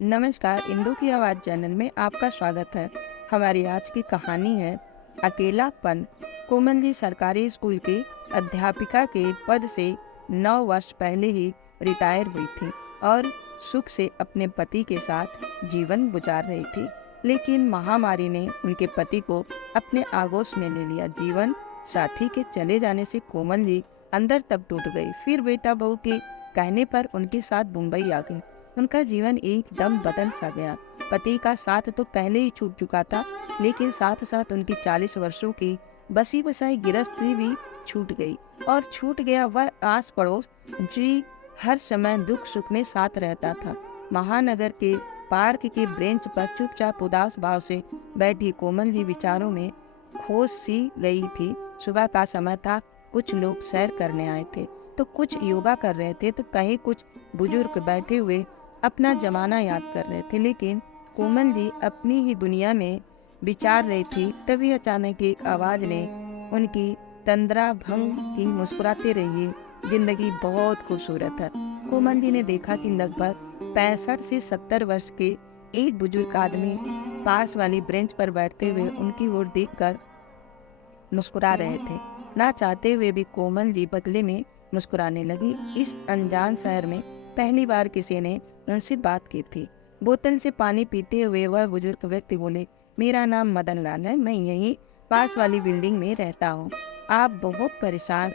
नमस्कार, इंदू की आवाज़ चैनल में आपका स्वागत है। हमारी आज की कहानी है अकेलापन। कोमल जी सरकारी स्कूल की अध्यापिका के पद से 9 वर्ष पहले ही रिटायर हुई थी और सुख से अपने पति के साथ जीवन गुजार रही थी। लेकिन महामारी ने उनके पति को अपने आगोश में ले लिया। जीवन साथी के चले जाने से कोमल जी अंदर तक टूट गई। फिर बेटा बहू के कहने पर उनके साथ मुंबई आ गई। उनका जीवन एकदम बदल सा गया। पति का साथ तो पहले ही छूट चुका था, लेकिन साथ साथ उनकी 40 वर्षों की बसी बसाई गृहस्थी भी छूट गई और छूट गया वह आस पड़ोस जी हर समय दुख सुख में साथ रहता था। महानगर के पार्क के बेंच पर चुपचाप उदास भाव से बैठी कोमल जी विचारों में खोज सी गई थी। सुबह का समय था, कुछ लोग सैर करने आए थे तो कुछ योगा कर रहे थे, तो कहीं कुछ बुजुर्ग बैठे हुए अपना जमाना याद कर रहे थे। लेकिन कोमल जी अपनी ही दुनिया में विचार रही थी। तभी अचानक एक आवाज ने उनकी तंद्रा भंग की। मुस्कुराते रहिए, जिंदगी बहुत खूबसूरत है। कोमल जी ने देखा कि लगभग 65 से 70 वर्ष के एक बुजुर्ग आदमी पास वाली बेंच पर बैठते हुए उनकी ओर देखकर मुस्कुरा रहे थे। ना चाहते हुए भी कोमल जी बदले में मुस्कुराने लगी। इस अनजान शहर में पहली बार किसी ने उनसे बात की थी। बोतल से पानी पीते हुए वह बुजुर्ग व्यक्ति बोले, मेरा नाम मदन लाल है, मैं यहीं पास वाली बिल्डिंग में रहता हूँ। आप बहुत परेशान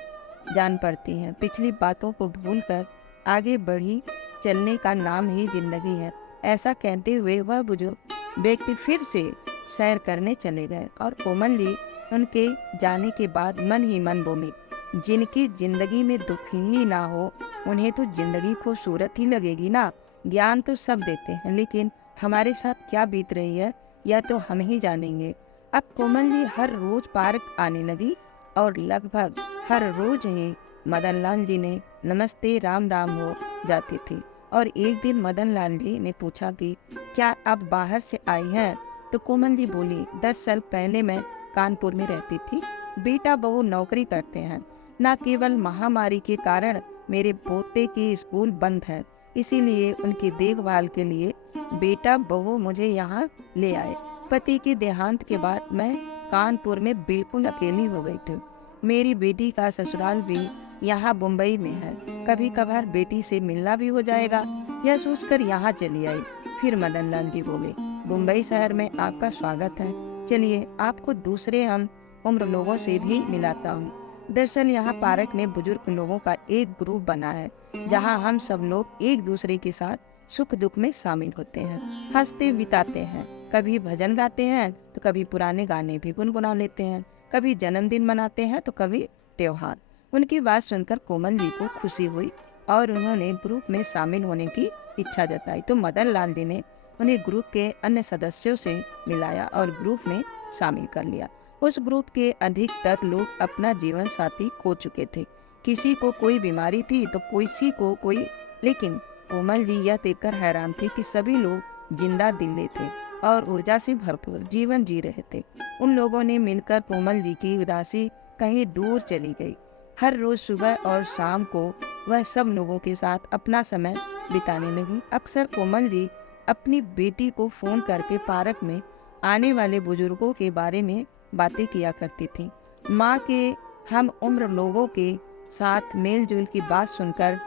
जान पड़ती हैं। पिछली बातों को भूलकर आगे बढ़ी चलने का नाम ही जिंदगी है। ऐसा कहते हुए वह बुजुर्ग व्यक्ति फिर से सैर करने चले गए और कोमल जी उनके जाने के बाद मन ही मन बोली, जिनकी जिंदगी में दुख ही ना हो उन्हें तो जिंदगी खूबसूरत ही लगेगी ना। ज्ञान तो सब देते हैं, लेकिन हमारे साथ क्या बीत रही है यह तो हम ही जानेंगे। अब कोमल जी हर रोज पार्क आने लगी और लगभग हर रोज ही मदन लाल जी ने नमस्ते राम राम हो जाती थी। और एक दिन मदन लाल जी ने पूछा कि क्या आप बाहर से आई हैं? तो कोमल जी बोली, दरअसल पहले मैं कानपुर में रहती थी। बेटा बहू नौकरी करते हैं। न केवल महामारी के कारण मेरे पोते की स्कूल बंद है, इसीलिए उनकी देखभाल के लिए बेटा बहू मुझे यहाँ ले आए। पति के देहांत के बाद मैं कानपुर में बिल्कुल अकेली हो गई थी। मेरी बेटी का ससुराल भी यहाँ मुंबई में है। कभी कभार बेटी से मिलना भी हो जाएगा, यह सोचकर यहाँ चली आई। फिर मदन लाल जी बोले, मुंबई शहर में आपका स्वागत है। चलिए आपको दूसरे हम उम्र लोगों से भी मिलाता हूँ। दरअसल यहाँ पार्क में बुजुर्ग लोगों का एक ग्रुप बना है, जहाँ हम सब लोग एक दूसरे के साथ सुख दुख में शामिल होते हैं, हंसते बिताते हैं। कभी भजन गाते हैं तो कभी पुराने गाने भी गुनगुना लेते हैं, कभी जन्मदिन मनाते हैं तो कभी त्योहार। उनकी बात सुनकर कोमल जी को खुशी हुई और उन्होंने ग्रुप में शामिल होने की इच्छा जताई। तो मदन लाल जी ने उन्हें ग्रुप के अन्य सदस्यों से मिलाया और ग्रुप में शामिल कर लिया। उस ग्रुप के अधिकतर लोग अपना जीवन साथी खो चुके थे। किसी को कोई बीमारी थी तो किसी को कोई, लेकिन कोमल जी यह देखकर हैरान थी कि सभी लोग जिंदा दिले थे और ऊर्जा से भरपूर जीवन जी रहे थे। उन लोगों ने मिलकर कोमल जी की उदासी कहीं दूर चली गई। हर रोज सुबह और शाम को वह सब लोगों के साथ अपना समय बिताने लगी। अक्सर कोमल जी अपनी बेटी को फोन करके पार्क में आने वाले बुजुर्गों के बारे में बातें किया करती थी। माँ के हम उम्र लोगों के साथ मेलजोल की बात सुनकर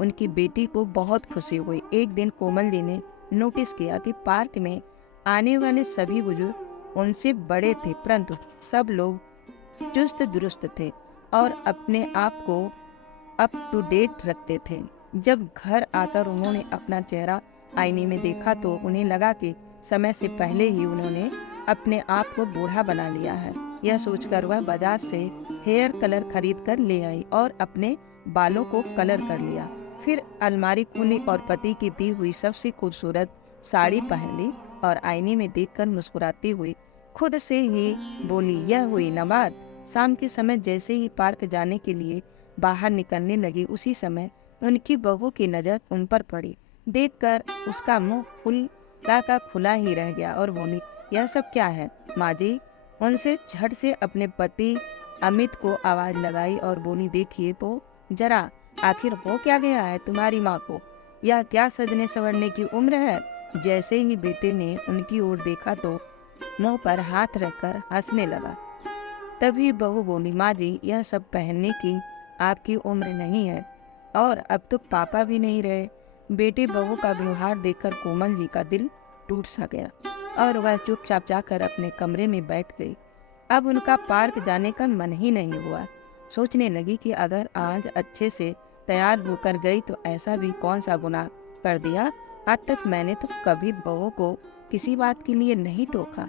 उनकी बेटी को बहुत खुशी हुई। एक दिन कोमल जी ने नोटिस किया कि पार्क में आने वाले सभी बुजुर्ग उनसे बड़े थे, परंतु सब लोग चुस्त दुरुस्त थे और अपने आप को अप टू डेट रखते थे। जब घर आकर उन्होंने अपना चेहरा आईने में देखा तो उन्हें लगा कि समय से पहले ही उन्होंने अपने आप को बूढ़ा बना लिया है। यह सोचकर वह बाजार से हेयर कलर खरीद कर ले आई और अपने बालों को कलर कर लिया। फिर अलमारी खोली और पति की दी हुई सबसे खूबसूरत साड़ी पहन ली और आईने में देखकर मुस्कुराती हुई खुद से ही बोली, यह हुई न बात। शाम के समय जैसे ही पार्क जाने के लिए बाहर निकलने लगी, उसी समय उनकी बहू की नजर उन पर पड़ी। देखकर उसका मुंह खुला का खुला ही रह गया और बोली, यह सब क्या है माँ जी? उनसे झट से अपने पति अमित को आवाज लगाई और बोली, देखिए तो जरा, आखिर हो क्या गया है तुम्हारी माँ को? या क्या सजने संवरने की उम्र है। जैसे ही बेटे ने उनकी ओर देखा तो मुंह पर हाथ रखकर हंसने लगा। तभी बहू बोली, माँ जी, यह सब पहनने की आपकी उम्र नहीं है और अब तो पापा भी नहीं रहे। बेटे बहू का व्यवहार देखकर कोमल जी का दिल टूट सा गया और वह चुपचाप जाकर अपने कमरे में बैठ गई। अब उनका पार्क जाने का मन ही नहीं हुआ। सोचने लगी कि अगर आज अच्छे से तैयार होकर गई तो ऐसा भी कौन सा गुनाह कर दिया। आज तक मैंने तो कभी बहू को किसी बात के लिए नहीं टोका।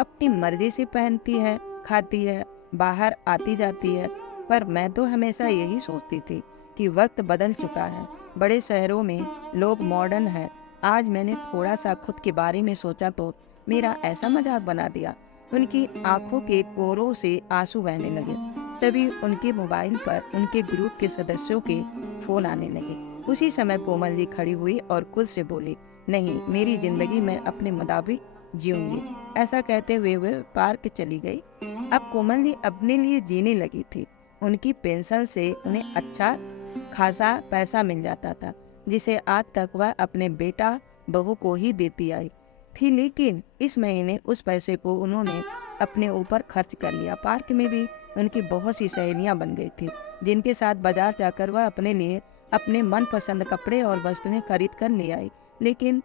अपनी मर्जी से पहनती है, खाती है, बाहर आती जाती है। पर मैं तो हमेशा यही सोचती थी कि वक्त बदल चुका है, बड़े शहरों में लोग मॉडर्न हैं। आज मैंने थोड़ा सा खुद के बारे में सोचा तो मेरा ऐसा मजाक बना दिया। उनकी आंखों के कोरों से आंसू बहने लगे। तभी उनके मोबाइल पर उनके ग्रुप के सदस्यों के फोन आने लगे। उसी समय कोमल जी खड़ी हुई और खुद से बोली, नहीं, मेरी जिंदगी मैं अपने मुताबिक जीऊंगी। ऐसा कहते हुए वे पार्क चली गई। अब कोमल जी अपने लिए जीने लगी थी। उनकी पेंशन से उन्हें अच्छा खासा पैसा मिल जाता था, जिसे आज तक वह अपने बेटा बहू को ही देती आई थी। लेकिन इस महीने उस पैसे को उन्होंने अपने ऊपर खर्च कर लिया। पार्क में भी उनकी बहुत सी सहेलियां बन गई थी, जिनके साथ बाजार जाकर वह अपने लिए अपने मनपसंद कपड़े और वस्तुएं खरीद कर ले आई। लेकिन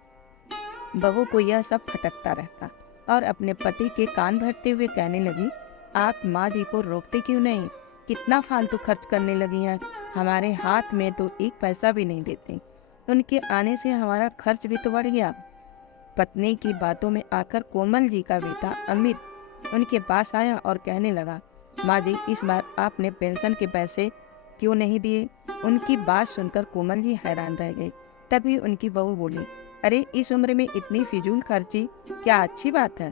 बहू को यह सब खटकता रहता और अपने पति के कान भरते हुए कहने लगी, आप माँ जी को रोकते क्यों नहीं? कितना फालतू खर्च करने लगी हैं। हमारे हाथ में तो एक पैसा भी नहीं देते। उनके आने से हमारा खर्च भी तो बढ़ गया। पत्नी की बातों में आकर कोमल जी का बेटा अमित उनके पास आया और कहने लगा, माँ जी, इस बार आपने पेंशन के पैसे क्यों नहीं दिए? उनकी बात सुनकर कोमल जी हैरान रह गई। तभी उनकी बहू बोली, अरे, इस उम्र में इतनी फिजूल खर्ची क्या अच्छी बात है?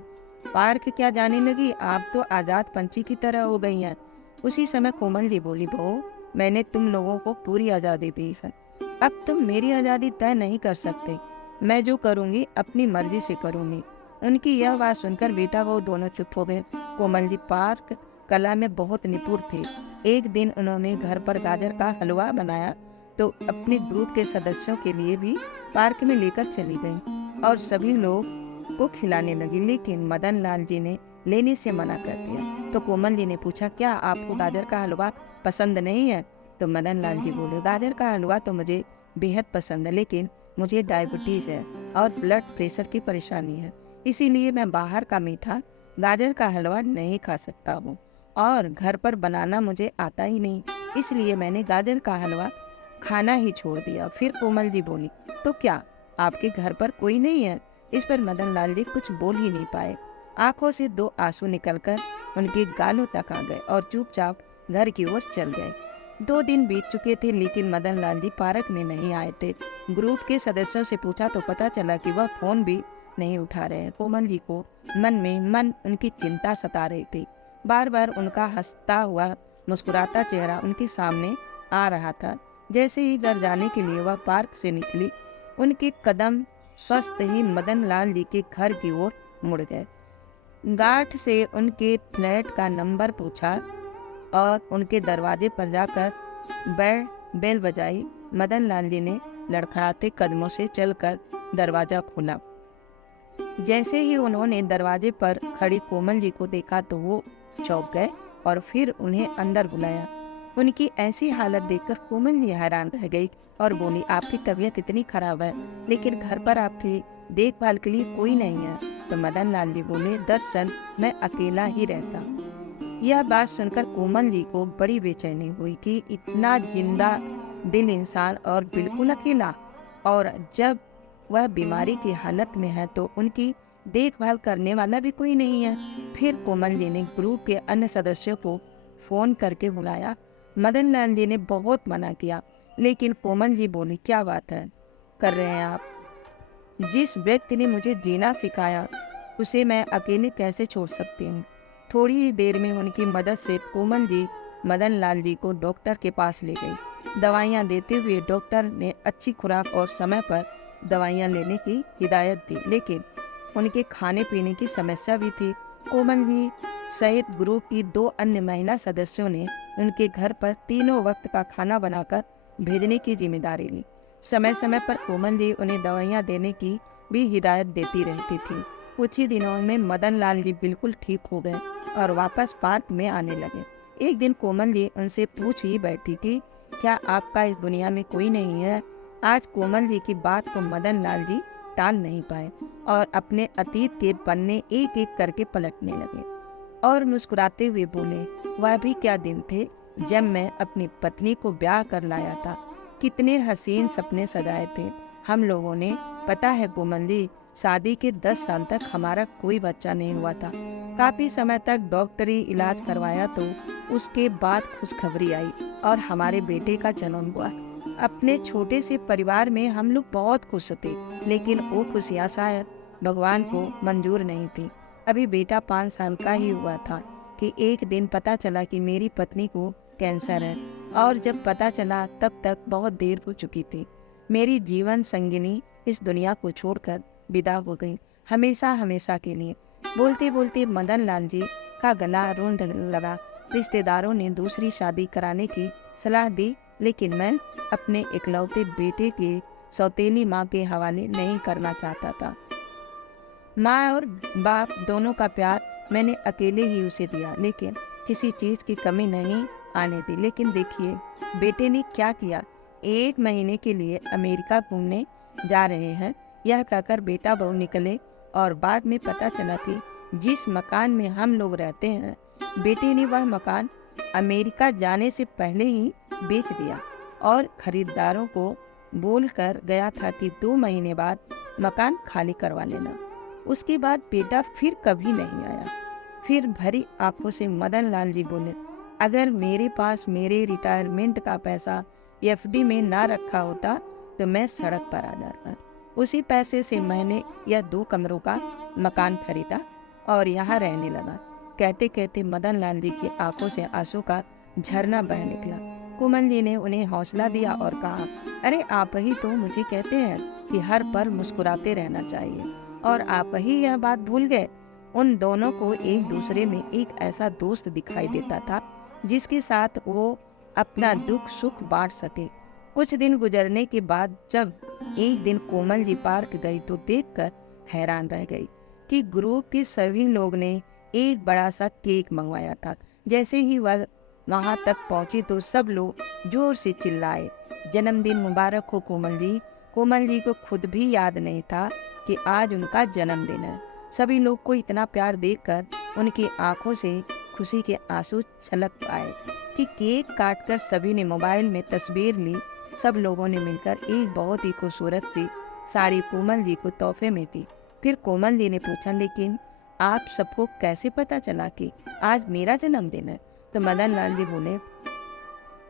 पार्क क्या जाने लगी? आप तो आजाद पंछी की तरह हो गई हैं। उसी समय कोमल जी बोली, बहू, मैंने तुम लोगों को पूरी आज़ादी दी है। अब तुम मेरी आज़ादी तय नहीं कर सकते। मैं जो करूँगी अपनी मर्जी से करूँगी। उनकी यह बात सुनकर बेटा बहू दोनों चुप हो गए। कोमल जी पार्क कला में बहुत निपुण थे। एक दिन उन्होंने घर पर गाजर का हलवा बनाया तो अपने ग्रुप के सदस्यों के लिए भी पार्क में लेकर चली गई और सभी लोग को खिलाने लगी। लेकिन मदन लाल जी ने लेने से मना कर दिया। तो कोमल जी ने पूछा, क्या आपको गाजर का हलवा पसंद नहीं है? तो मदन लाल जी बोले, गाजर का हलवा तो मुझे बेहद पसंद है, लेकिन मुझे डायबिटीज़ है और ब्लड प्रेशर की परेशानी है, इसीलिए मैं बाहर का मीठा गाजर का हलवा नहीं खा सकता हूँ और घर पर बनाना मुझे आता ही नहीं, इसलिए मैंने गाजर का हलवा खाना ही छोड़ दिया। फिर कोमल जी बोली, तो क्या आपके घर पर कोई नहीं है? इस पर मदन लाल जी कुछ बोल ही नहीं पाए। आंखों से दो आंसू निकलकर उनके गालों तक आ गए और चुपचाप घर की ओर चल गए। 2 दिन बीत चुके थे, लेकिन मदन लाल जी पार्क में नहीं आए थे। ग्रुप के सदस्यों से पूछा तो पता चला कि वह फोन भी नहीं उठा रहे हैं। कोमल जी को मन उनकी चिंता सता रही थी। बार बार उनका हंसता हुआ मुस्कुराता चेहरा उनके सामने आ रहा था। जैसे ही घर जाने के लिए वह पार्क से निकली, उनके कदम स्वस्थ ही मदन लाल जी के घर की ओर मुड़ गए। गार्ड से उनके फ्लैट का नंबर पूछा और उनके दरवाजे पर जाकर बेल बजाई। मदन लाल जी ने लड़खड़ाते कदमों से चलकर दरवाजा खोला। जैसे ही उन्होंने दरवाजे पर खड़ी कोमल जी को देखा तो वो चौंक गए और फिर उन्हें अंदर बुलाया। उनकी ऐसी हालत देखकर कोमल जी हैरान रह गई और बोली, आपकी तबीयत इतनी खराब है, लेकिन घर पर आपकी देखभाल के लिए कोई नहीं है। तो मदन लाल जी बोले, दरअसल मैं अकेला ही रहता हूँ। यह बात सुनकर कोमल जी को बड़ी बेचैनी हुई कि इतना जिंदा दिल इंसान और बिल्कुल अकेला, और जब वह बीमारी की हालत में है तो उनकी देखभाल करने वाला भी कोई नहीं है। फिर कोमल जी ने ग्रुप के अन्य सदस्यों को फोन करके बुलाया। मदन लाल जी ने बहुत मना किया, लेकिन कोमल जी बोली, क्या बात है कर रहे हैं आप? जिस व्यक्ति ने मुझे जीना सिखाया उसे मैं अकेले कैसे छोड़ सकती हूँ? थोड़ी ही देर में उनकी मदद से कोमल जी मदन लाल जी को डॉक्टर के पास ले गई। दवाइयाँ देते हुए डॉक्टर ने अच्छी खुराक और समय पर दवाइयाँ लेने की हिदायत दी, लेकिन उनके खाने पीने की समस्या भी थी। कोमल जी सहित ग्रुप की 2 अन्य महिला सदस्यों ने उनके घर पर तीनों वक्त का खाना बनाकर भेजने की जिम्मेदारी ली। समय समय पर कोमल जी उन्हें दवाइयाँ देने की भी हिदायत देती रहती थी। कुछ ही दिनों में मदन लाल जी बिल्कुल ठीक हो गए और वापस पार्क में आने लगे। एक दिन कोमल जी उनसे पूछ ही बैठी कि क्या आपका इस दुनिया में कोई नहीं है? आज कोमल जी की बात को मदन लाल जी टाल नहीं पाए और अपने अतीत के पन्ने एक एक करके पलटने लगे और मुस्कुराते हुए बोले, वह भी क्या दिन थे जब मैं अपनी पत्नी को ब्याह कर लाया था। कितने हसीन सपने सजाए थे हम लोगों ने। पता है कोमल जी, शादी के 10 साल तक हमारा कोई बच्चा नहीं हुआ था। काफी समय तक डॉक्टरी इलाज करवाया तो उसके बाद खुशखबरी आई और हमारे बेटे का जन्म हुआ। अपने छोटे से परिवार में हम लोग बहुत खुश थे, लेकिन वो खुशियाँ शायद भगवान को मंजूर नहीं थी। अभी बेटा 5 साल का ही हुआ था कि एक दिन पता चला कि मेरी पत्नी को कैंसर है और जब पता चला तब तक बहुत देर हो चुकी थी। मेरी जीवन संगिनी इस दुनिया को छोड़कर विदा हो गई, हमेशा हमेशा के लिए। बोलते बोलते मदन लाल जी का गला रूंध लगा। रिश्तेदारों ने दूसरी शादी कराने की सलाह दी, लेकिन मैं अपने इकलौते बेटे के सौतेली माँ के हवाले नहीं करना चाहता था। माँ और बाप दोनों का प्यार मैंने अकेले ही उसे दिया, लेकिन किसी चीज़ की कमी नहीं आने दी। लेकिन देखिए बेटे ने क्या किया, 1 महीने के लिए अमेरिका घूमने जा रहे हैं, यह कहकर बेटा बहू निकले और बाद में पता चला कि जिस मकान में हम लोग रहते हैं, बेटे ने वह मकान अमेरिका जाने से पहले ही बेच दिया और खरीदारों को बोलकर गया था कि 2 महीने बाद मकान खाली करवा लेना। उसके बाद बेटा फिर कभी नहीं आया। फिर भरी आंखों से मदन लाल जी बोले, अगर मेरे पास मेरे रिटायरमेंट का पैसा एफडी में ना रखा होता तो मैं सड़क पर आ जाता। उसी पैसे से मैंने यह 2 कमरों का मकान खरीदा और यहाँ रहने लगा। कहते कहते मदन लाल जी की आंखों से आंसू का झरना बह निकला। कोमल जी ने उन्हें हौसला दिया और कहा, अरे आप ही तो मुझे कहते हैं कि हर पल मुस्कुराते रहना चाहिए, और आप ही यह बात भूल गए। उन दोनों को एक दूसरे में एक ऐसा दोस्त दिखाई देता था जिसके साथ वो अपना दुख सुख बांट सके। कुछ दिन गुजरने के बाद जब एक दिन कोमल जी पार्क गई तो देखकर हैरान रह गई कि ग्रुप के सभी लोग ने एक बड़ा सा केक मंगवाया था। जैसे ही वह वहां तक पहुंची तो सब लोग जोर से चिल्लाए, जन्मदिन मुबारक हो कोमल जी। कोमल जी को खुद भी याद नहीं था कि आज उनका जन्मदिन है। सभी लोग को इतना प्यार देखकर उनकी आंखों से खुशी के आंसू छलक आए कि केक काटकर सभी ने मोबाइल में तस्वीर ली। सब लोगों ने मिलकर एक बहुत ही खूबसूरत सी साड़ी कोमल जी को तोहफे में दी। फिर कोमल जी ने पूछा, लेकिन आप सबको कैसे पता चला कि आज मेरा जन्मदिन है? तो मदन लाल जी बोले,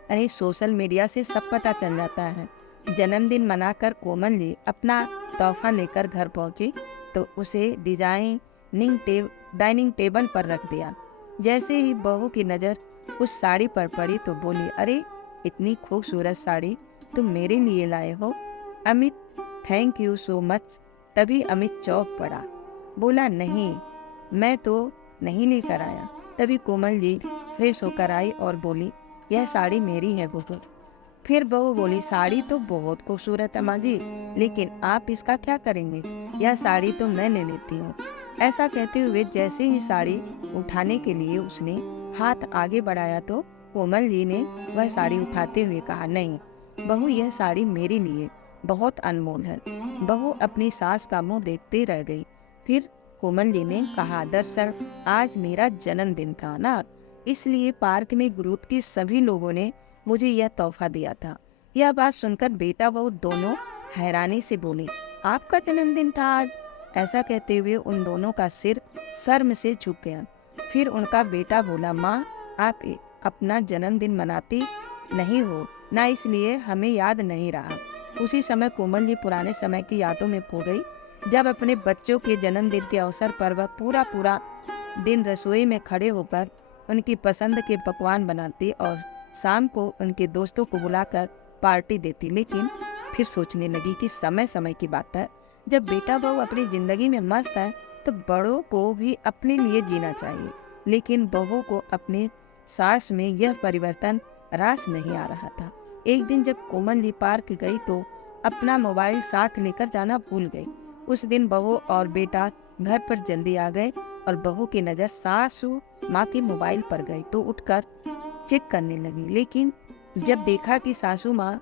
अरे सोशल मीडिया से सब पता चल जाता है। जन्मदिन मनाकर कोमल जी अपना तोहफा लेकर घर पहुंची तो उसे डाइनिंग टेबल पर रख दिया। जैसे ही बहू की नज़र उस साड़ी पर पड़ी तो बोली, अरे इतनी खूबसूरत साड़ी तुम मेरे लिए लाए हो? Amit, thank you so much. तभी अमित चौंक पड़ा, बोला, नहीं मैं तो नहीं लेकर आया। तभी कोमल जी फ्रेश होकर आई और बोली, यह साड़ी मेरी है बहू। फिर बहू बोली, साड़ी तो बहुत खूबसूरत है माँ जी, लेकिन आप इसका क्या करेंगे? यह साड़ी तो मैं ले लेती हूँ। ऐसा कहते हुए जैसे ही साड़ी उठाने के लिए उसने हाथ आगे बढ़ाया तो कोमल जी ने वह साड़ी उठाते हुए कहा, नहीं बहू, यह साड़ी मेरे लिए बहुत अनमोल है। बहू अपनी सास का मुंह देखते रह गई। फिर कोमल जी ने कहा, दरअसल आज मेरा जन्मदिन था ना, इसलिए पार्क में ग्रुप के सभी लोगों ने मुझे यह तोहफा दिया था। यह बात सुनकर बेटा बहू दोनों हैरानी से बोले, आपका जन्मदिन था आज? ऐसा कहते हुए उन दोनों का सिर शर्म से झुक गया। फिर उनका बेटा बोला, माँ आप अपना जन्मदिन मनाती नहीं हो ना, इसलिए हमें याद नहीं रहा। उसी समय कोमल जी पुराने समय की यादों में खो गई, जब अपने बच्चों के जन्मदिन के अवसर पर वह पूरा दिन रसोई में खड़े होकर उनकी पसंद के पकवान बनाती और शाम को उनके दोस्तों को बुलाकर पार्टी देती। लेकिन फिर सोचने लगी कि समय समय की बात है, जब बेटा बहू अपनी जिंदगी में मस्त है तो बड़ों को भी अपने लिए जीना चाहिए। लेकिन बहू को अपने सास में यह परिवर्तन रास नहीं आ रहा था। एक दिन जब कोमल जी पार्क गई तो अपना मोबाइल साथ लेकर जाना भूल गई। उस दिन बहू और बेटा घर पर जल्दी आ गए और बहू की नज़र सासू माँ के मोबाइल पर गई तो उठकर चेक करने लगी, लेकिन जब देखा कि सासू माँ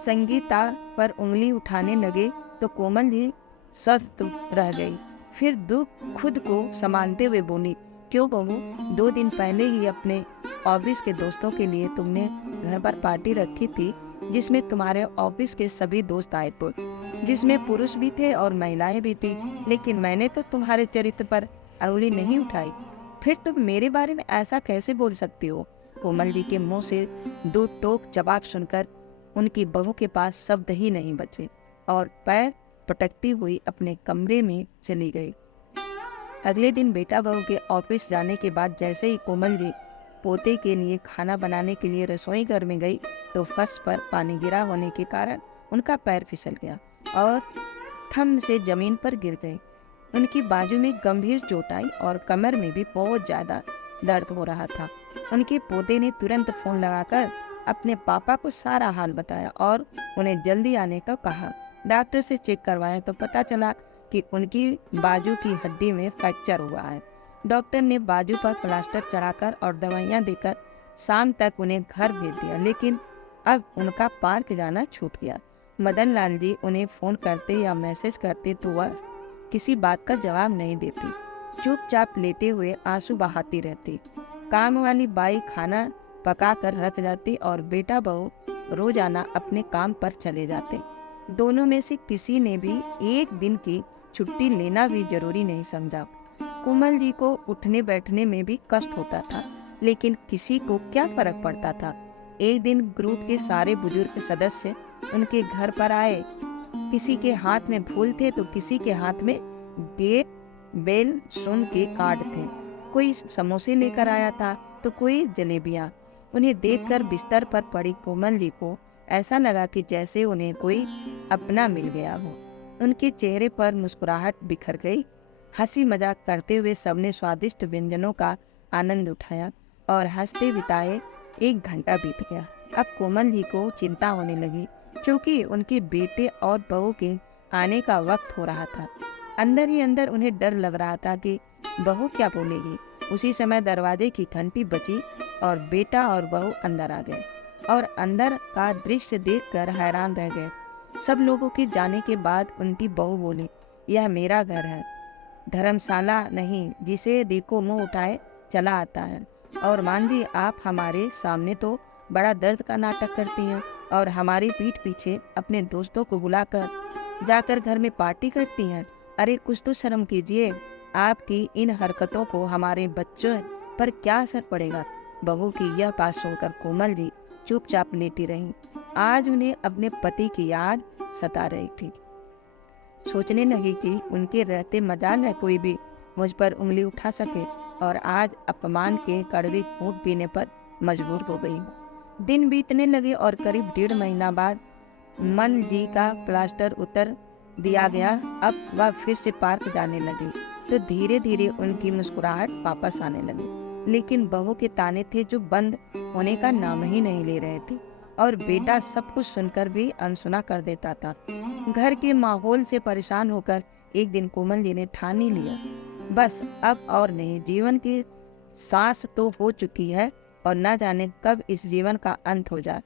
संगीता पर उंगली उठाने लगे तो कोमल जी सस्त रह गई। फिर दुख खुद को संभालते हुए बोली, क्यों बहू, 2 दिन पहले ही अपने ऑफिस के दोस्तों के लिए तुमने घर पर पार्टी रखी थी जिसमें तुम्हारे ऑफिस के सभी दोस्त आए थे, जिसमें पुरुष भी थे और महिलाएं भी थी, लेकिन मैंने तो तुम्हारे चरित्र पर उंगली नहीं उठाई। फिर तुम मेरे बारे में ऐसा कैसे बोल सकती हो? कोमल जी के मुंह से 2 टोक जवाब सुनकर उनकी बहू के पास शब्द ही नहीं बचे और पैर पटकती हुई अपने कमरे में चली गई। अगले दिन बेटा बहू के ऑफिस जाने के बाद जैसे ही कोमल जी पोते के लिए खाना बनाने के लिए रसोई घर में गई तो फर्श पर पानी गिरा होने के कारण उनका पैर फिसल गया और थम से जमीन पर गिर गई। उनकी बाजू में गंभीर चोट आई और कमर में भी बहुत ज़्यादा दर्द हो रहा था। उनके पोते ने तुरंत फ़ोन लगाकर अपने पापा को सारा हाल बताया और उन्हें जल्दी आने का कहा। डॉक्टर से चेक करवाया तो पता चला कि उनकी बाजू की हड्डी में फ्रैक्चर हुआ है। डॉक्टर ने बाजू पर प्लास्टर चढ़ाकर और दवाइयाँ देकर शाम तक उन्हें घर भेज दिया, लेकिन अब उनका पार्क जाना छूट गया। मदन लाल जी उन्हें फ़ोन करते या मैसेज करते तो वह किसी बात का जवाब नहीं देती, चुपचाप लेटे हुए आंसू बहाती रहती। काम वाली बाई खाना पका कर रख जाती और बेटा बहू रोजाना अपने काम पर चले जाते। दोनों में से किसी ने भी एक दिन की छुट्टी लेना भी जरूरी नहीं समझा। कोमल जी को उठने बैठने में भी कष्ट होता था, लेकिन किसी को क्या फर्क पड़ता था। एक दिन ग्रुप के सारे बुजुर्ग सदस्य उनके घर पर आए। किसी के हाथ में फूल थे तो किसी के हाथ में बेल सुन के कार्ड थे। कोई समोसे लेकर आया था तो कोई जलेबियाँ। उन्हें देखकर बिस्तर पर पड़ी कोमल जी को ऐसा लगा कि जैसे उन्हें कोई अपना मिल गया हो। उनके चेहरे पर मुस्कुराहट बिखर गई। हंसी मजाक करते हुए सबने स्वादिष्ट व्यंजनों का आनंद उठाया और हंसते बिताए 1 घंटा बीत गया। अब कोमल जी को चिंता होने लगी क्योंकि उनके बेटे और बहू के आने का वक्त हो रहा था। अंदर ही अंदर उन्हें डर लग रहा था कि बहू क्या बोलेगी। उसी समय दरवाजे की घंटी बजी और बेटा और बहू अंदर आ गए और अंदर का दृश्य देखकर हैरान रह गए। सब लोगों के जाने के बाद उनकी बहू बोली, यह मेरा घर है, धर्मशाला नहीं, जिसे देखो मुंह उठाए चला आता है। और मान जी, आप हमारे सामने तो बड़ा दर्द का नाटक करती हैं और हमारी पीठ पीछे अपने दोस्तों को बुलाकर जाकर घर में पार्टी करती हैं। अरे कुछ तो शर्म कीजिए, आपकी इन हरकतों को हमारे बच्चों पर क्या असर पड़ेगा। बहू की यह बात सुनकर कोमल जी चुपचाप लेटी रहीं। आज उन्हें अपने पति की याद सता रही थी। सोचने लगी कि उनके रहते मजाल है कोई भी मुझ पर उंगली उठा सके, और आज अपमान के कड़वे घूंट पीने पर मजबूर हो गई हूँ। दिन बीतने लगे और करीब 1.5 महीना बाद मन जी का प्लास्टर उतर दिया गया। अब वह फिर से पार्क जाने लगी तो धीरे धीरे उनकी मुस्कुराहट वापस आने लगी, लेकिन बहू के ताने थे जो बंद होने का नाम ही नहीं ले रहे थे और बेटा सब कुछ सुनकर भी अनसुना कर देता था। घर के माहौल से परेशान होकर एक दिन कोमल जी ने ठान ही लिया, बस अब और नहीं, जीवन की सांस तो हो चुकी है और न जाने कब इस जीवन का अंत हो जाए,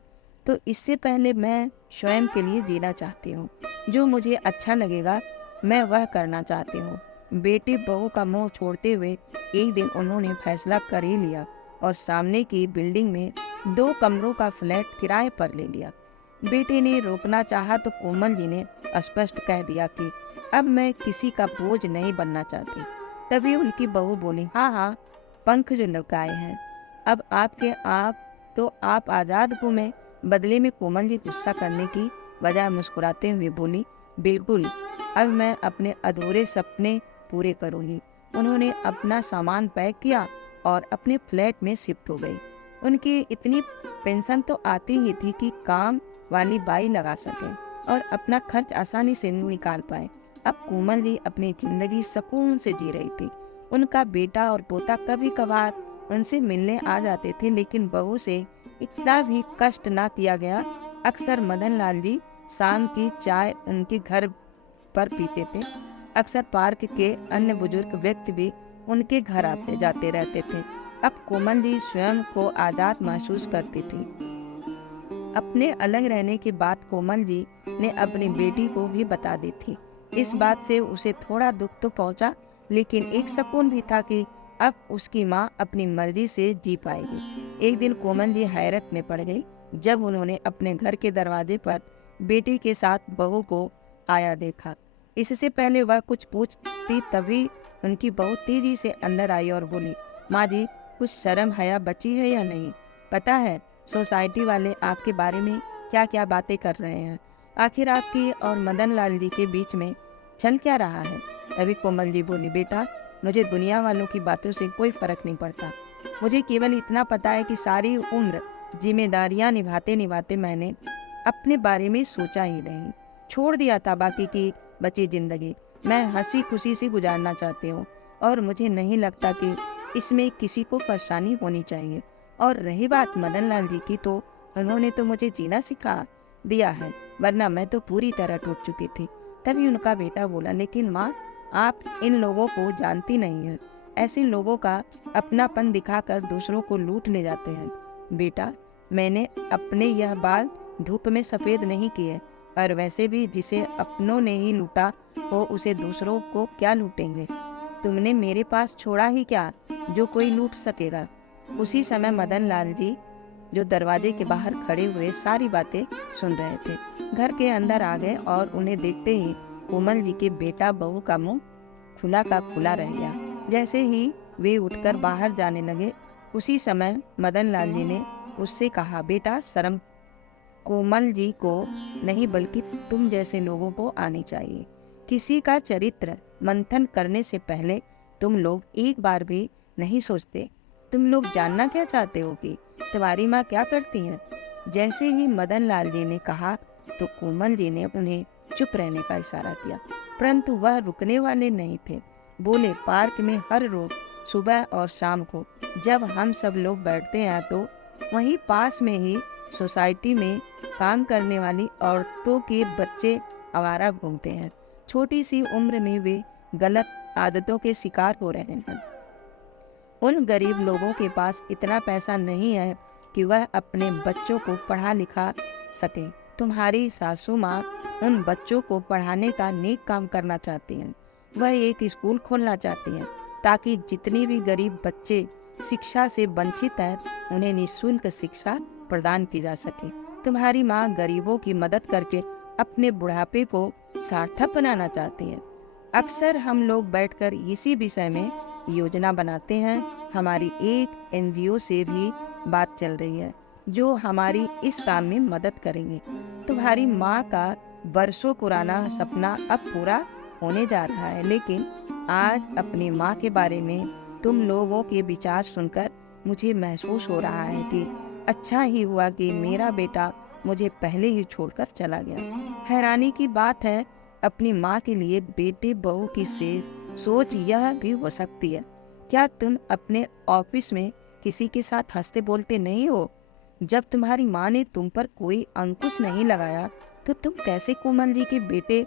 तो इससे पहले मैं स्वयं के लिए जीना चाहती हूँ। जो मुझे अच्छा लगेगा मैं वह करना चाहती हूँ। बेटे बहू का मुंह छोड़ते हुए एक दिन उन्होंने फैसला कर ही लिया और सामने की बिल्डिंग में 2 कमरों का फ्लैट किराए पर ले लिया। बेटे ने रोकना चाहा तो कोमल जी ने स्पष्ट कह दिया कि अब मैं किसी का बोझ नहीं बनना चाहती। तभी उनकी बहू बोली, हाँ हाँ, पंख जो लगाए हैं अब आपके, आप तो आप आज़ाद घूमें। बदले में कोमल जी गुस्सा करने की बजाय मुस्कुराते हुए बोली, बिल्कुल, अब मैं अपने अधूरे सपने पूरे करूँगी। उन्होंने अपना सामान पैक किया और अपने फ्लैट में शिफ्ट हो गई। उनकी इतनी पेंशन तो आती ही थी कि काम वाली बाई लगा सके और अपना खर्च आसानी से निकाल पाए। अब कोमल जी अपनी जिंदगी सुकून से जी रही थी। उनका बेटा और पोता कभी कभार उनसे मिलने आ जाते थे, लेकिन बहू से इतना भी कष्ट ना किया गया। अक्सर मदन लाल जी शाम की चाय उनके घर पर पीते थे। अक्सर पार्क के अन्य बुजुर्ग व्यक्ति भी उनके घर आते जाते रहते थे। अब कोमल जी स्वयं को आज़ाद महसूस करती थी। अपने अलग रहने की बात कोमल जी ने अपनी बेटी को भी बता दी थी। इस बात से उसे थोड़ा दुख तो पहुंचा, लेकिन एक सुकून भी था कि अब उसकी माँ अपनी मर्जी से जी पाएगी। एक दिन कोमल जी हैरत में पड़ गई जब उन्होंने अपने घर के दरवाजे पर बेटी के साथ बहू को आया देखा। इससे पहले वह कुछ पूछती तभी उनकी बहू तेजी से अंदर आई और बोली, माँ जी, कुछ शर्म हया बची है या नहीं? पता है सोसाइटी वाले आपके बारे में क्या क्या बातें कर रहे हैं। आखिर आपकी और मदन लाल जी के बीच में चल क्या रहा है? तभी कोमल जी बोली, बेटा, मुझे दुनिया वालों की बातों से कोई फर्क नहीं पड़ता। मुझे केवल इतना पता है कि सारी उम्र जिम्मेदारियां निभाते निभाते मैंने अपने बारे में सोचा ही नहीं, छोड़ दिया था बाकी की बची जिंदगी। मैं हंसी खुशी से गुजारना चाहती हूँ और मुझे नहीं लगता कि इसमें किसी को परेशानी होनी चाहिए। और रही बात मदन लाल जी की, तो उन्होंने तो मुझे जीना सिखा दिया है, वरना मैं तो पूरी तरह टूट चुकी थी। तभी उनका बेटा बोला, लेकिन माँ, आप इन लोगों को जानती नहीं हैं। ऐसे लोगों का अपनापन दिखाकर दूसरों को लूट ले जाते हैं। बेटा, मैंने अपने यह बाल धूप में सफ़ेद नहीं किए, और वैसे भी जिसे अपनों ने ही लूटा हो उसे दूसरों को क्या लूटेंगे? तुमने मेरे पास छोड़ा ही क्या जो कोई लूट सकेगा? उसी समय मदन लाल जी, जो दरवाजे के बाहर खड़े हुए सारी बातें सुन रहे थे, घर के अंदर आ गए और उन्हें देखते ही कोमल जी के बेटा बहू का मुंह खुला का खुला रह गया। जैसे ही वे उठकर बाहर जाने लगे, उसी समय मदन लाल जी ने उससे कहा, बेटा, शर्म कोमल जी को नहीं बल्कि तुम जैसे लोगों को आनी चाहिए। किसी का चरित्र मंथन करने से पहले तुम लोग एक बार भी नहीं सोचते। तुम लोग जानना क्या चाहते हो कि तुम्हारी माँ क्या करती हैं? जैसे ही मदन लाल जी ने कहा तो कोमल जी ने उन्हें चुप रहने का इशारा किया, परंतु वह रुकने वाले नहीं थे। बोले, पार्क में हर रोज सुबह और शाम को जब हम सब लोग बैठते हैं तो वहीं पास में ही सोसाइटी में काम करने वाली औरतों के बच्चे आवारा घूमते हैं। छोटी सी उम्र में वे गलत आदतों के शिकार हो रहे हैं। उन गरीब लोगों के पास इतना पैसा नहीं है कि वह अपने बच्चों को पढ़ा लिखा सके। तुम्हारी सासू माँ उन बच्चों को पढ़ाने का नेक काम करना चाहती हैं। वह एक स्कूल खोलना चाहती हैं ताकि जितने भी गरीब बच्चे शिक्षा से वंचित हैं उन्हें निःशुल्क शिक्षा प्रदान की जा सके। तुम्हारी माँ गरीबों की मदद करके अपने बुढ़ापे को सार्थक बनाना चाहती हैं। अक्सर हम लोग बैठकर इसी विषय में योजना बनाते हैं। हमारी एक एनजीओ से भी बात चल रही है जो हमारी इस काम में मदद करेंगे। तुम्हारी माँ का वर्षों पुराना सपना अब पूरा होने जा रहा है, लेकिन आज अपनी माँ के बारे में तुम लोगों के विचार सुनकर मुझे महसूस हो रहा है कि अच्छा ही हुआ कि मेरा बेटा मुझे पहले ही छोड़कर चला गया। हैरानी की बात है, अपनी माँ के लिए बेटे बहू की सोच यह भी हो सकती है। क्या तुम अपने ऑफिस में किसी के साथ हंसते बोलते नहीं हो? जब तुम्हारी माँ ने तुम पर कोई अंकुश नहीं लगाया तो तुम कैसे कोमल जी के बेटे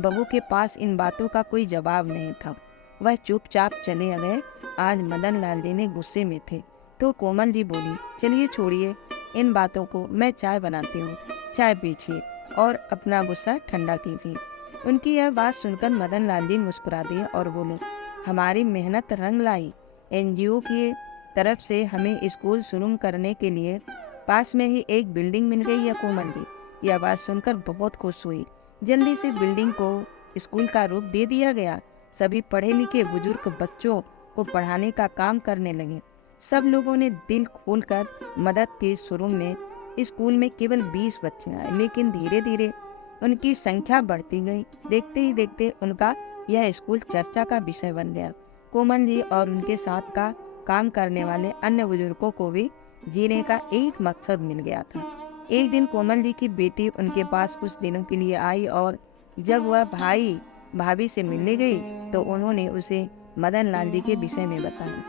बहू के पास इन बातों का कोई जवाब नहीं था। वह चुपचाप चले गए। आज मदन लाल जी ने गुस्से में थे तो कोमल जी बोली, चलिए छोड़िए इन बातों को, मैं चाय बनाती हूँ, चाय पीजिए और अपना गुस्सा ठंडा कीजिए। उनकी यह बात सुनकर मदन लाल जी मुस्कुरा दिए और बोले, हमारी मेहनत रंग लाई। एनजीओ की तरफ से हमें स्कूल शुरू करने के लिए पास में ही एक बिल्डिंग मिल गई है कोमल जी। यह बात सुनकर बहुत खुश हुई। जल्दी से बिल्डिंग को स्कूल का रूप दे दिया गया। सभी पढ़े लिखे बुजुर्ग बच्चों को पढ़ाने का काम करने लगे। सब लोगों ने दिल खोलकर मदद की। शुरू में स्कूल में केवल 20 बच्चे आए, लेकिन धीरे धीरे उनकी संख्या बढ़ती गई। देखते ही देखते उनका यह स्कूल चर्चा का विषय बन गया। कोमल जी और उनके साथ का काम करने वाले अन्य बुजुर्गों को भी जीने का एक मकसद मिल गया था। एक दिन कोमल जी की बेटी उनके पास कुछ दिनों के लिए आई और जब वह भाई भाभी से मिलने गई तो उन्होंने उसे मदन लाल जी के विषय में बताया।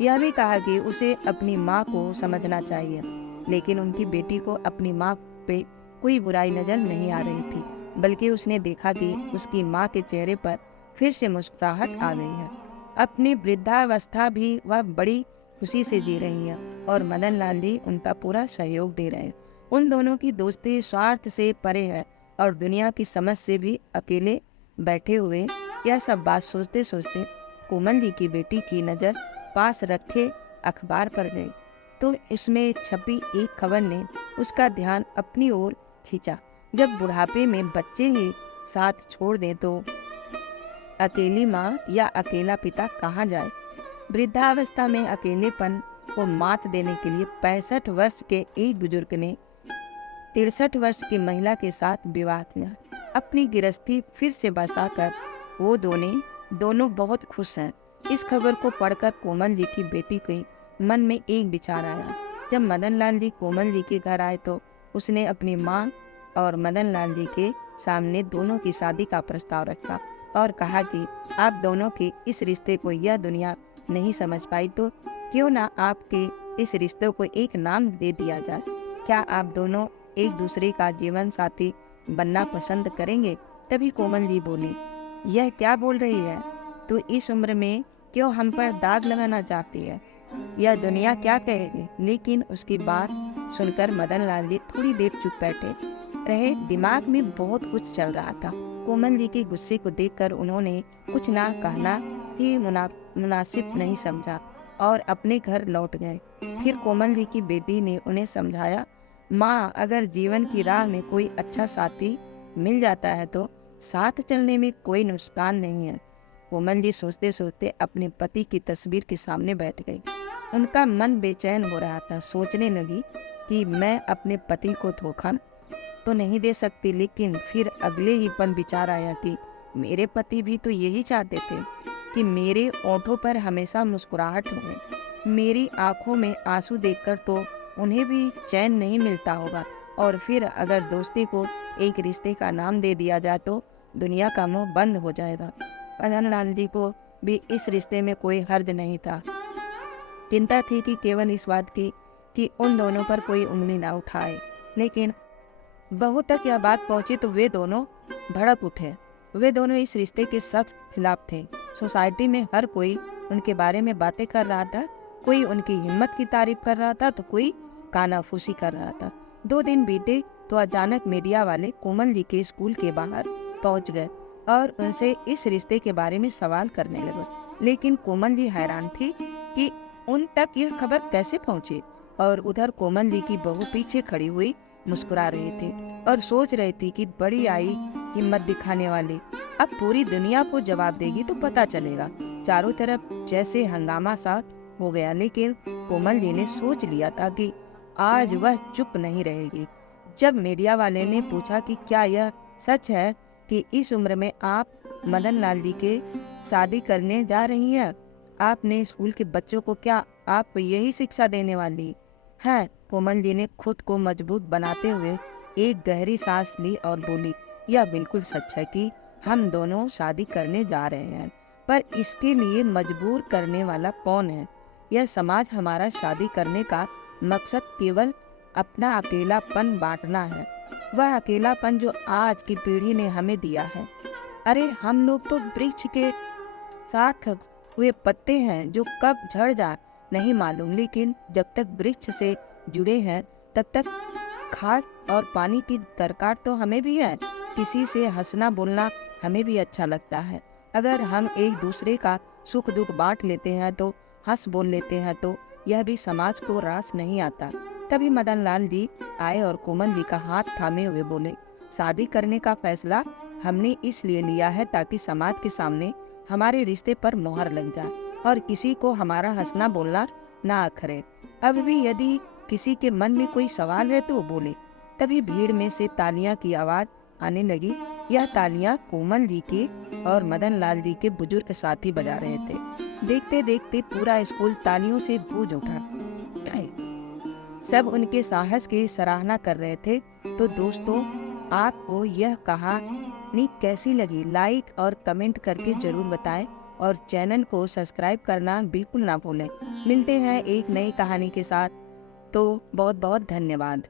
यह भी कहा कि उसे अपनी माँ को समझना चाहिए, लेकिन उनकी बेटी को अपनी माँ पे कोई बुराई नजर नहीं आ रही थी, बल्कि उसने देखा कि उसकी माँ के चेहरे पर फिर से मुस्कुराहट आ गई है। अपनी वृद्धावस्था भी वह बड़ी खुशी से जी रही है और मदन लाल जी उनका पूरा सहयोग दे रहे हैं। उन दोनों की दोस्ती स्वार्थ से परे है और दुनिया की समझ से भी अकेले बैठे हुए। यह सब बात सोचते सोचते कोमल जी की बेटी की नज़र पास रखे अखबार पर गई, तो इसमें छपी एक खबर ने उसका ध्यान अपनी ओर खींचा। जब बुढ़ापे में बच्चे ही साथ छोड़ दें तो अकेली माँ या अकेला पिता कहाँ जाए। वृद्धावस्था में अकेलेपन को मात देने के लिए 65 वर्ष के एक बुजुर्ग ने 63 वर्ष की महिला के साथ विवाह किया। अपनी गृहस्थी फिर से बसाकर वो दोनों बहुत खुश हैं। इस खबर को पढ़कर कोमल जी की बेटी के मन में एक विचार आया। जब मदन लाल जी कोमल जी के घर आए तो उसने अपनी माँ और मदन लाल जी के सामने दोनों की शादी का प्रस्ताव रखा और कहा कि आप दोनों के इस रिश्ते को यह दुनिया नहीं समझ पाई तो क्यों ना आपके इस रिश्ते को एक नाम दे दिया जाए। क्या आप दोनों एक दूसरे का जीवन साथी बनना पसंद करेंगे? तभी कोमल जी बोली, यह क्या बोल रही है? तो इस उम्र में क्यों हम पर दाग लगाना चाहती है? यह दुनिया क्या कहेगी? लेकिन उसकी बात सुनकर मदन लाल जी थोड़ी देर चुप बैठे रहे। दिमाग में बहुत कुछ चल रहा था। कोमल जी के गुस्से को देखकर उन्होंने कुछ ना कहना ही मुनासिब नहीं समझा और अपने घर लौट गए। फिर कोमल जी की बेटी ने उन्हें समझाया, माँ, अगर जीवन की राह में कोई अच्छा साथी मिल जाता है तो साथ चलने में कोई नुकसान नहीं है। कोमल जी सोचते सोचते अपने पति की तस्वीर के सामने बैठ गई। उनका मन बेचैन हो रहा था। सोचने लगी कि मैं अपने पति को धोखा तो नहीं दे सकती, लेकिन फिर अगले ही पल विचार आया कि मेरे पति भी तो यही चाहते थे कि मेरे ओठों पर हमेशा मुस्कुराहट हो। मेरी आंखों में आंसू देखकर तो उन्हें भी चैन नहीं मिलता होगा। और फिर अगर दोस्ती को एक रिश्ते का नाम दे दिया जाए तो दुनिया का मुंह बंद हो जाएगा। मदन लाल जी को भी इस रिश्ते में कोई हर्ज नहीं था। चिंता थी कि केवल इस बात की कि उन दोनों पर कोई उंगली ना उठाए। लेकिन बहू तक यह बात पहुंची तो वे दोनों भड़क उठे। वे दोनों इस रिश्ते के सख्त खिलाफ थे। सोसाइटी में हर कोई उनके बारे में बातें कर रहा था। कोई उनकी हिम्मत की तारीफ कर रहा था तो कोई कानाफूसी कर रहा था। 2 दिन बीते तो अचानक मीडिया वाले कोमल जी के स्कूल के बाहर पहुंच गए और उनसे इस रिश्ते के बारे में सवाल करने लगे। लेकिन कोमल जी हैरान थी कि उन तक यह खबर कैसे पहुंची। और उधर कोमल जी की बहू पीछे खड़ी हुई मुस्कुरा रही थी और सोच रही थी कि बड़ी आई हिम्मत दिखाने वाली अब पूरी दुनिया को जवाब देगी तो पता चलेगा। चारों तरफ जैसे हंगामा सा हो गया, लेकिन कोमल जी ने सोच लिया था कि आज वह चुप नहीं रहेगी। जब मीडिया वाले ने पूछा कि क्या यह सच है कि इस उम्र में आप मदन लाल जी के शादी करने जा रही हैं? आपने स्कूल के बच्चों को क्या आप यही शिक्षा देने वाली हैं? कोमल जी ने खुद को मजबूत बनाते हुए एक गहरी सांस ली और बोली, यह बिल्कुल सच है कि हम दोनों शादी करने जा रहे हैं, पर इसके लिए मजबूर करने वाला कौन है? यह समाज हमारा शादी करने का मकसद केवल अपना अकेलापन बांटना है, वह अकेलापन जो आज की पीढ़ी ने हमें दिया है। अरे हम लोग तो वृक्ष के साथ हुए पत्ते हैं जो कब झड़ जाए नहीं मालूम, लेकिन जब तक वृक्ष से जुड़े हैं तब तक खाद और पानी की दरकार तो हमें भी है। किसी से हंसना बोलना हमें भी अच्छा लगता है। अगर हम एक दूसरे का सुख दुख बांट लेते हैं तो हंस बोल लेते हैं तो यह भी समाज को रास नहीं आता। तभी मदन लाल जी आए और कोमल जी का हाथ थामे हुए बोले, शादी करने का फैसला हमने इसलिए लिया है ताकि समाज के सामने हमारे रिश्ते पर मोहर लग जाए और किसी को हमारा हंसना बोलना ना अखरे। अब भी यदि किसी के मन में कोई सवाल है तो वो बोले। तभी भीड़ में से तालियां की आवाज आने लगी। यह तालियां कोमल जी के और मदन लाल जी के बुजुर्ग साथी बजा रहे थे। देखते देखते पूरा स्कूल तालियों से गूंज उठा। सब उनके साहस की सराहना कर रहे थे। तो दोस्तों, आपको यह कहानी कैसी लगी? लाइक और कमेंट करके जरूर बताएं और चैनल को सब्सक्राइब करना बिल्कुल ना भूलें। मिलते हैं एक नई कहानी के साथ। तो बहुत बहुत धन्यवाद।